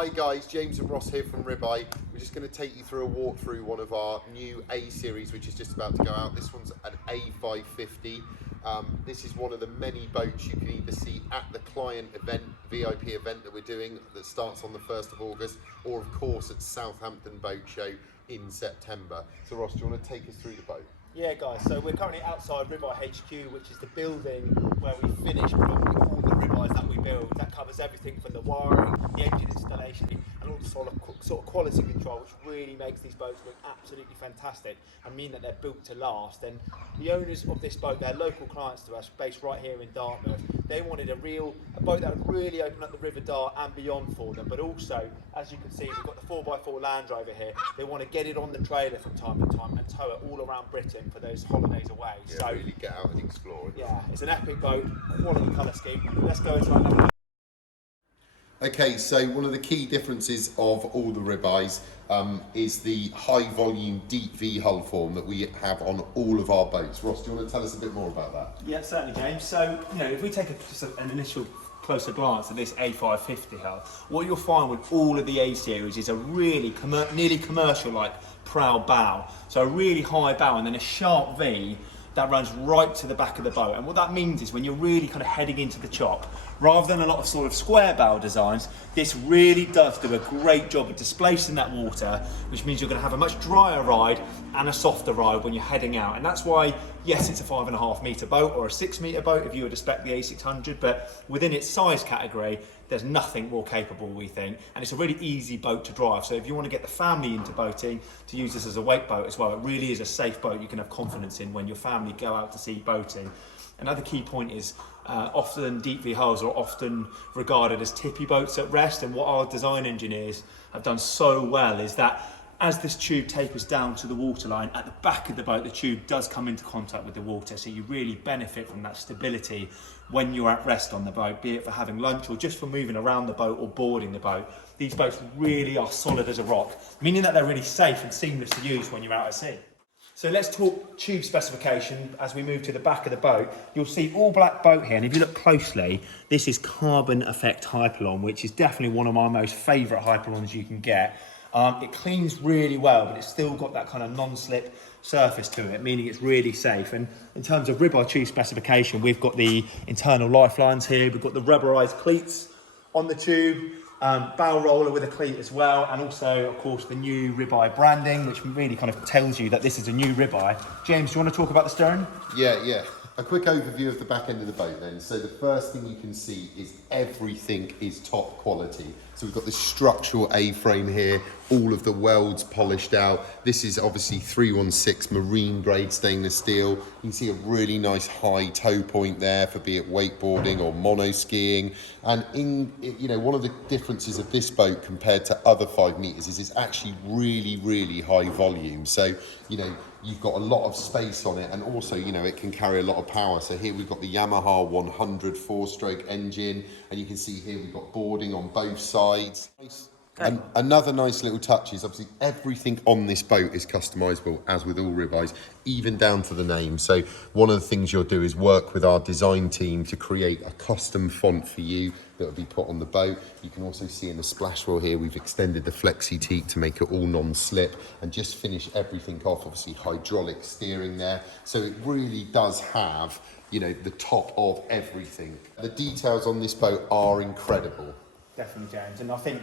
Hi guys, James and Ross here from Ribeye. We're just going to take you through a walk through one of our new A series which is just about to go out. This one's an A550. This is one of the many boats you can either see at the client event, VIP event that we're doing that starts on the 1st of August, or of course at Southampton Boat Show in September. So Ross, do you want to take us through the boat? Yeah guys, so we're currently outside Ribeye HQ, which is the building where we finish predominantly all the ribeyes that we build. That covers everything from the wiring, the engine installation, and all the sort of quality control, which really makes these boats look absolutely fantastic and mean that they're built to last. And the owners of this boat, they're local clients to us, based right here in Dartmouth. They wanted a boat that would really open up the River Dart and beyond for them, but also, as you can see, we've got the 4x4 Land Rover here. They want to get it on the trailer from time to time and tow it all around Britain for those holidays away. Yeah, so really get out and explore. Yeah, it's an epic boat, quality colour scheme. Let's go into our number. Okay, so one of the key differences of all the ribeyes is the high volume deep V hull form that we have on all of our boats. Ross, do you want to tell us a bit more about that? Yeah, certainly, James. So, if we take just an initial closer glance at this A550 hull, what you'll find with all of the A series is a really nearly commercial-like proud bow. So a really high bow and then a sharp V that runs right to the back of the boat. And what that means is when you're really kind of heading into the chop, rather than a lot of sort of square bow designs, this really does do a great job of displacing that water, which means you're going to have a much drier ride and a softer ride when you're heading out. And that's why, yes, it's a 5.5 metre boat or a 6 metre boat if you would expect the A600, but within its size category, there's nothing more capable, we think, and it's a really easy boat to drive. So if you want to get the family into boating, to use this as a wake boat as well, it really is a safe boat you can have confidence in when your family go out to see boating. Another key point is often deep V hulls are often regarded as tippy boats at rest, and what our design engineers have done so well is that as this tube tapers down to the waterline, at the back of the boat, the tube does come into contact with the water, so you really benefit from that stability when you're at rest on the boat, be it for having lunch or just for moving around the boat or boarding the boat. These boats really are solid as a rock, meaning that they're really safe and seamless to use when you're out at sea. So let's talk tube specification. As we move to the back of the boat, you'll see all black boat here, and if you look closely, this is carbon effect Hypalon, which is definitely one of my most favourite Hypalons you can get. It cleans really well, but it's still got that kind of non-slip surface to it, meaning it's really safe. And in terms of ribeye tube specification, we've got the internal lifelines here, we've got the rubberized cleats on the tube, bow roller with a cleat as well, and also, of course, the new Ribeye branding, which really kind of tells you that this is a new Ribeye. James, do you want to talk about the stern? Yeah. A quick overview of the back end of the boat then. So the first thing you can see is everything is top quality. So we've got the structural A-frame here, all of the welds polished out. This is obviously 316 marine grade stainless steel. You can see a really nice high tow point there for be it wakeboarding or mono skiing. And one of the differences of this boat compared to other 5 meters is it's actually really high volume. So, you've got a lot of space on it, and also, it can carry a lot of power. So here we've got the Yamaha 100 4-stroke engine, and you can see here we've got boarding on both sides. And another nice little touch is obviously everything on this boat is customizable, as with all ribeyes, even down to the name. So one of the things you'll do is work with our design team to create a custom font for you that will be put on the boat. You can also see in the splash rail here, we've extended the flexi teak to make it all non-slip and just finish everything off. Obviously hydraulic steering there. So it really does have, the top of everything. The details on this boat are incredible. Definitely, James. And I think,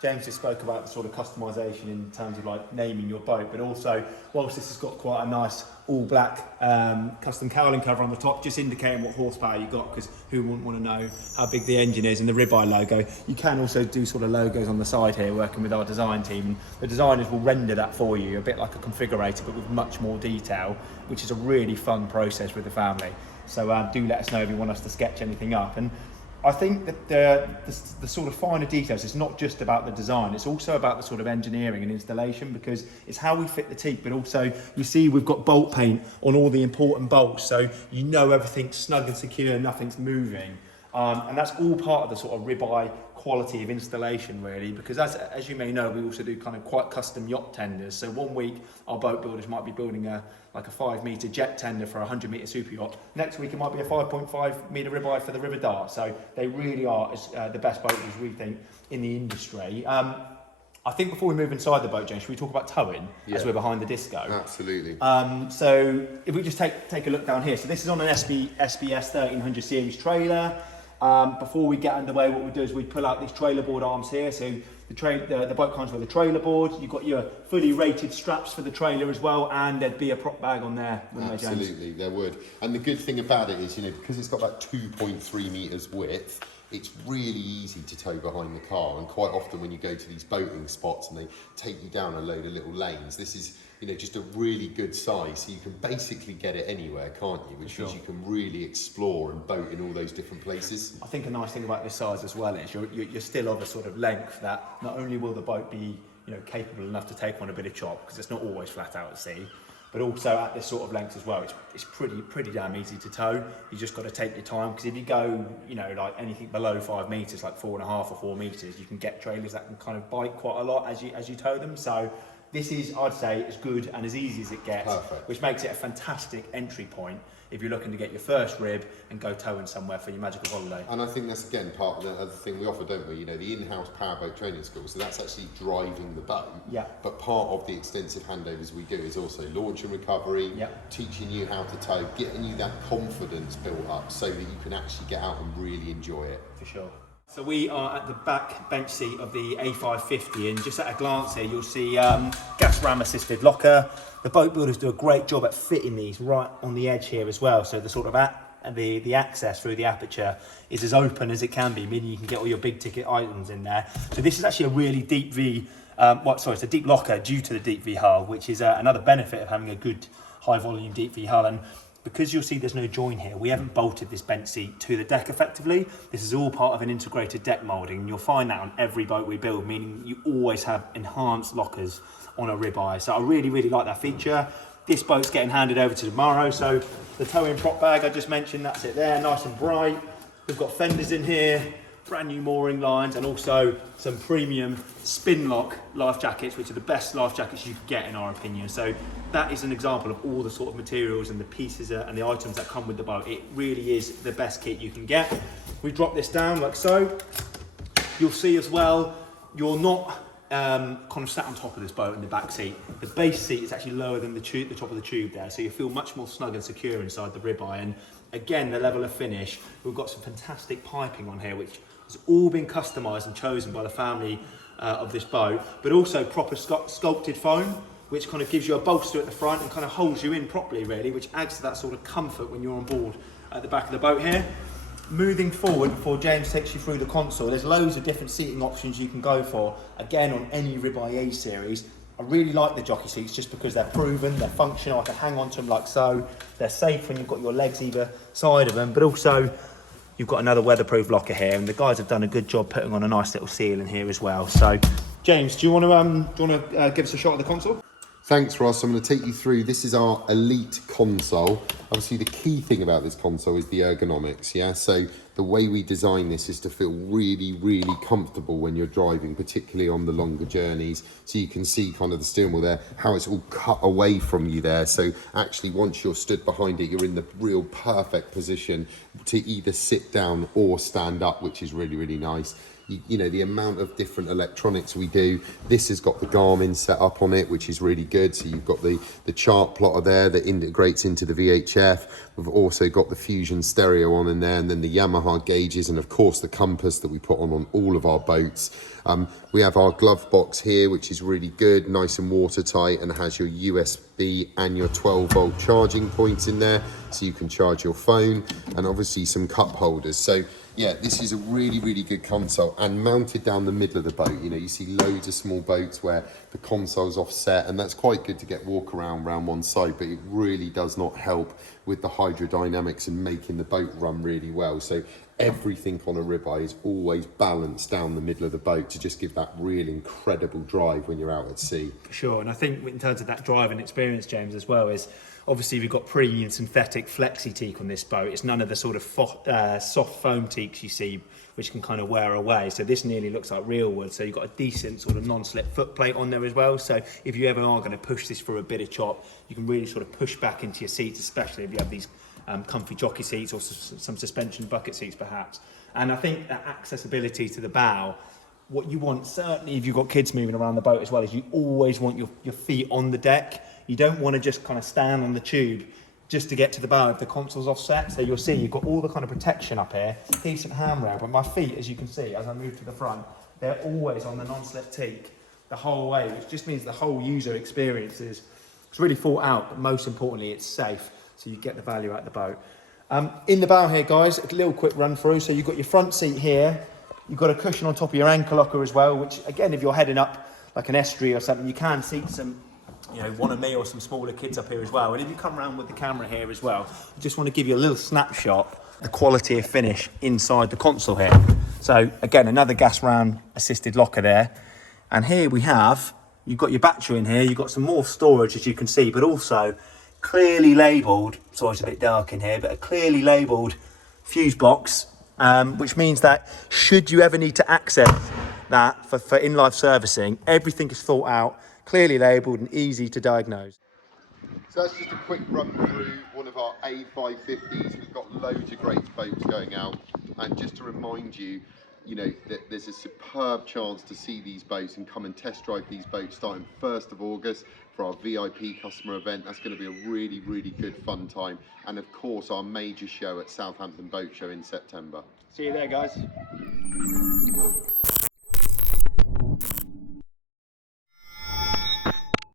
James just spoke about the sort of customisation in terms of like naming your boat, but also, whilst this has got quite a nice all black custom cowling cover on the top, just indicating what horsepower you got, because who wouldn't want to know how big the engine is, and the Ribeye logo. You can also do sort of logos on the side here, working with our design team, and the designers will render that for you, a bit like a configurator, but with much more detail, which is a really fun process with the family. So do let us know if you want us to sketch anything up. And I think that the sort of finer details, it's not just about the design, it's also about the sort of engineering and installation, because it's how we fit the teak, but also you see we've got bolt paint on all the important bolts, so everything's snug and secure, nothing's moving. And that's all part of the sort of ribeye quality of installation, really, because as you may know, we also do kind of quite custom yacht tenders. So one week our boat builders might be building a 5-meter jet tender for a 100-meter super yacht. Next week it might be a 5.5-meter ribeye for the River Dart. So they really are the best boat builders, we think, in the industry. I think before we move inside the boat, James, should we talk about towing as we're behind the disco? Absolutely. So if we just take a look down here. So this is on an SBS 1300 series trailer. Before we get underway, what we do is we pull out these trailer board arms here. So the boat comes with a trailer board. You've got your fully rated straps for the trailer as well, and there'd be a prop bag on there. Absolutely, there would. And the good thing about it is, because it's got about 2.3 metres width, it's really easy to tow behind the car. And quite often when you go to these boating spots and they take you down a load of little lanes, this is just a really good size, so you can basically get it anywhere, can't you? Which means you can really explore and boat in all those different places. I think a nice thing about this size as well is you're still of a sort of length that not only will the boat be capable enough to take on a bit of chop, because it's not always flat out at sea, but also at this sort of length as well, it's pretty damn easy to tow. You just got to take your time, because if you go like anything below 5 metres, like 4.5 or 4 metres, you can get trailers that can kind of bite quite a lot as you tow them. So this is, I'd say, as good and as easy as it gets. Perfect. Which makes it a fantastic entry point if you're looking to get your first rib and go towing somewhere for your magical holiday. And I think that's, again, part of the other thing we offer, don't we? The in-house powerboat training school, so that's actually driving the boat. Yeah. But part of the extensive handovers we do is also launch and recovery, teaching you how to tow, getting you that confidence built up so that you can actually get out and really enjoy it. For sure. So we are at the back bench seat of the A550, and just at a glance here you'll see gas ram assisted locker. The boat builders do a great job at fitting these right on the edge here as well, so the sort of the access through the aperture is as open as it can be, meaning you can get all your big ticket items in there. So this is actually a really deep V, it's a deep locker due to the deep V hull, which is another benefit of having a good high volume deep V hull. And because you'll see there's no join here, we haven't bolted this bench seat to the deck effectively. This is all part of an integrated deck moulding, and you'll find that on every boat we build, meaning you always have enhanced lockers on a ribeye. So I really like that feature. This boat's getting handed over to tomorrow, so the towing prop bag I just mentioned, that's it there, nice and bright. We've got fenders in here, brand new mooring lines, and also some premium spin lock life jackets, which are the best life jackets you could get in our opinion. So that is an example of all the sort of materials and the pieces and the items that come with the boat. It really is the best kit you can get. We drop this down like so. You'll see as well, you're not kind of sat on top of this boat in the back seat. The base seat is actually lower than the top of the tube there, so you feel much more snug and secure inside the ribeye. And again, the level of finish, we've got some fantastic piping on here, which has all been customised and chosen by the family of this boat, but also proper sculpted foam, which kind of gives you a bolster at the front and kind of holds you in properly, really, which adds to that sort of comfort when you're on board at the back of the boat here. Moving forward, before James takes you through the console, there's loads of different seating options you can go for, again, on any Ribeye A series. I really like the jockey seats just because they're proven, they're functional, I can hang on to them like so. They're safe when you've got your legs either side of them, but also you've got another weatherproof locker here, and the guys have done a good job putting on a nice little seal in here as well. So, James, do you want to give us a shot of the console? Thanks, Ross. I'm going to take you through. This is our Elite console. Obviously, the key thing about this console is the ergonomics, yeah? So the way we design this is to feel really comfortable when you're driving, particularly on the longer journeys. So you can see kind of the steering wheel there, how it's all cut away from you there. So actually, once you're stood behind it, you're in the real perfect position to either sit down or stand up, which is really nice. You know, the amount of different electronics we do. This has got the Garmin set up on it, which is really good. So you've got the chart plotter there that integrates into the VHF. We've also got the Fusion stereo on in there, and then the Yamaha gauges, and of course the compass that we put on all of our boats. We have our glove box here, which is really good, nice and watertight, and has your USB and your 12-volt charging points in there, so you can charge your phone, and obviously some cup holders. So yeah, this is a really good console, and mounted down the middle of the boat. You know, you see loads of small boats where the console's offset, and that's quite good to get walk around one side, but it really does not help with the hydrodynamics and making the boat run really well. So everything on a ribeye is always balanced down the middle of the boat to just give that real incredible drive when you're out at sea. For sure, and I think in terms of that driving experience, James, as well, is Obviously, we've got premium synthetic flexi teak on this boat. It's none of the sort of soft foam teaks you see, which can kind of wear away. So this nearly looks like real wood. So you've got a decent sort of non-slip foot plate on there as well. So if you ever are going to push this for a bit of chop, you can really sort of push back into your seats, especially if you have these comfy jockey seats or some suspension bucket seats perhaps. And I think that accessibility to the bow, what you want, certainly if you've got kids moving around the boat as well, is you always want your feet on the deck. You don't want to just kind of stand on the tube just to get to the bow if the console's offset. So you'll see you've got all the kind of protection up here, decent handrail, but my feet, as you can see, as I move to the front, they're always on the non-slip teak the whole way, which just means the whole user experience is it's really thought out, but most importantly, it's safe, so you get the value out of the boat. In the bow here, guys, a little quick run through. So you've got your front seat here, you've got a cushion on top of your anchor locker as well, which again, if you're heading up like an estuary or something, you can seat some, you know, one of me or some smaller kids up here as well. And if you come around with the camera here as well, I just want to give you a little snapshot, the quality of finish inside the console here. So again, another gas ram assisted locker there. And here we have, you've got your battery in here, you've got some more storage as you can see, but also clearly labelled, sorry it's a bit dark in here, but a clearly labelled fuse box, which means that should you ever need to access that for in-life servicing, everything is thought out, clearly labelled and easy to diagnose. So that's just a quick run through one of our A550s. We've got loads of great boats going out, and just to remind you, you know, that there's a superb chance to see these boats and come and test drive these boats starting 1st of August for our VIP customer event. That's going to be a really, really good fun time. And of course, our major show at Southampton Boat Show in September. See you there, guys.